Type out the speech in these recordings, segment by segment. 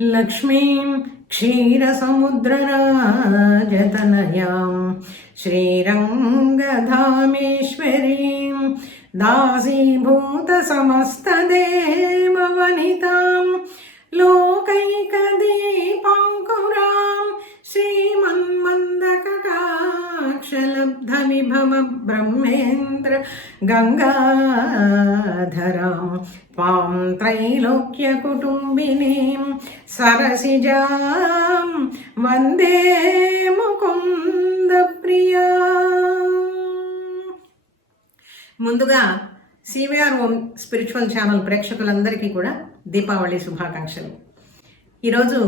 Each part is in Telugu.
లక్ష్మీం క్షీరసముద్రరాజతనయాం శ్రీరంగధామేశ్వరీం దాసీభూతసమస్తదేవవనితాం లోకైకదీపాంకురాం శ్రీమన్మందకటాక్షలబ్ధవిభవ బ్రహ్మేంద్ర గంగాధరాం త్వాం త్రైలోక్యకుటుంబినీం సరసిజాం వందే ముకుంద ప్రియా. ముందుగా సివిఆర్ ఓం స్పిరిచువల్ ఛానల్ ప్రేక్షకులందరికీ కూడా దీపావళి శుభాకాంక్షలు. ఈరోజు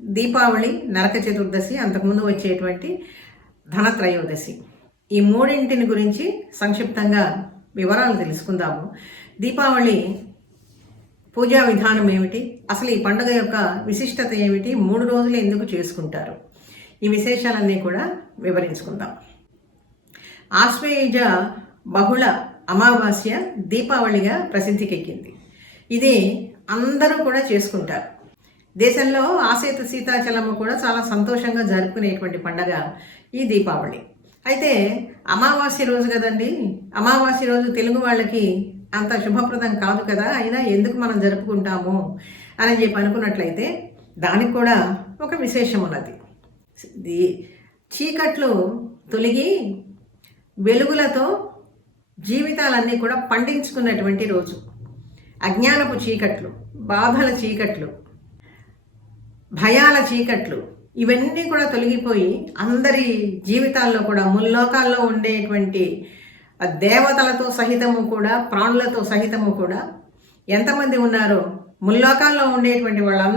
దీపావళి, నరక చతుర్దశి, అంతకుముందు వచ్చేటువంటి ధనత్రయోదశి, ఈ మూడింటిని గురించి సంక్షిప్తంగా వివరాలు తెలుసుకుందాము. దీపావళి పూజా విధానం ఏమిటి, అసలు ఈ పండుగ యొక్క విశిష్టత ఏమిటి, 3 రోజులు ఎందుకు చేసుకుంటారు, ఈ విశేషాలన్నీ కూడా వివరించుకుందాం. ఆశ్వయుజ బహుళ అమావాస్య దీపావళిగా ప్రసిద్ధికెక్కింది. ఇది అందరూ కూడా చేసుకుంటారు. దేశంలో ఆసేతు సీతాచలము కూడా చాలా సంతోషంగా జరుపుకునేటువంటి పండగ ఈ దీపావళి. అయితే అమావాస్య రోజు కదండి, అమావాస్య రోజు తెలుగు వాళ్ళకి అంత శుభప్రదం కాదు కదా, అయినా ఎందుకు మనం జరుపుకుంటాము అని చెప్పి అనుకున్నట్లయితే దానికి కూడా ఒక విశేషం ఉన్నది. చీకట్లు తొలగి వెలుగులతో జీవితాలన్నీ కూడా పండించుకున్నటువంటి రోజు. అజ్ఞానపు చీకట్లు, బాధల చీకట్లు, భయాల చీకట్లు ఇవన్నీ కూడా తొలగిపోయి అందరి జీవితాల్లో కూడా ముల్లోకాల్లో ఉండేటువంటి దేవతలతో సహితము కూడా, ప్రాణులతో సహితము కూడా ఎంతమంది ఉన్నారో ముల్లోకాల్లో ఉండేటువంటి వాళ్ళందరూ